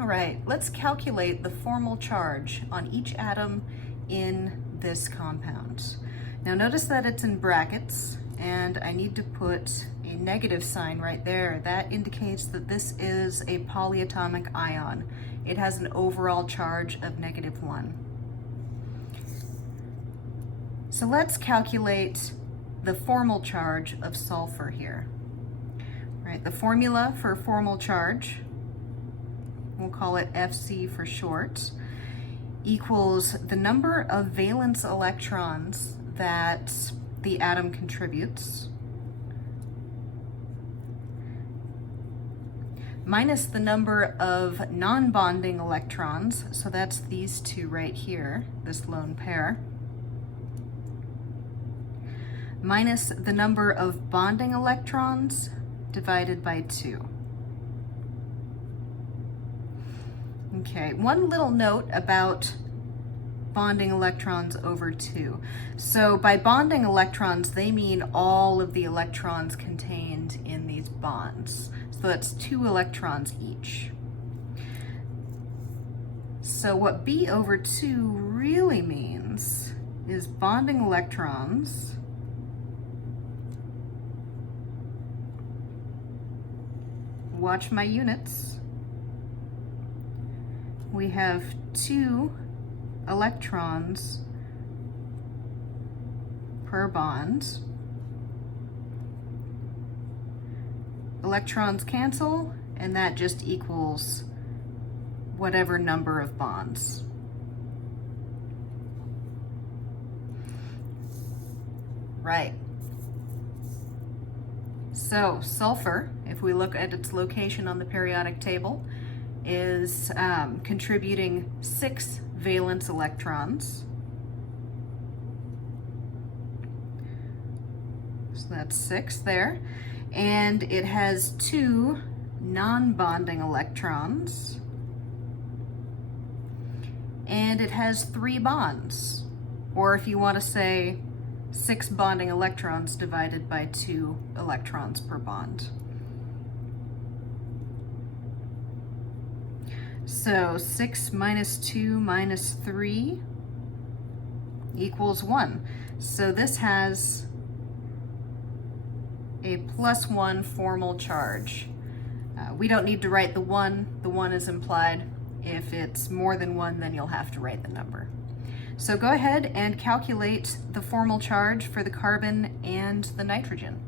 All right, let's calculate the formal charge on each atom in this compound. Now notice that it's in brackets, and I need to put a negative sign right there. That indicates that this is a polyatomic ion. It has an overall charge of -1. So let's calculate the formal charge of sulfur here. All right, the formula for formal charge, we'll call it Fc for short, equals the number of valence electrons that the atom contributes minus the number of non-bonding electrons, so that's these two right here, this lone pair, minus the number of bonding electrons divided by 2. Okay, one little note about bonding electrons over 2. So by bonding electrons, they mean all of the electrons contained in these bonds. So that's 2 electrons each. So what B over 2 really means is bonding electrons watch my units. We have 2 electrons per bond. Electrons cancel, and that just equals whatever number of bonds. Right. So sulfur, if we look at its location on the periodic table, is contributing 6 valence electrons. So that's 6 there. And it has 2 non-bonding electrons. And it has 3 bonds. Or if you want to say 6 bonding electrons divided by 2 electrons per bond. So 6 minus 2 minus 3 equals 1. So this has a +1 formal charge. We don't need to write the 1. The 1 is implied. If it's more than 1, then you'll have to write the number. So go ahead and calculate the formal charge for the carbon and the nitrogen.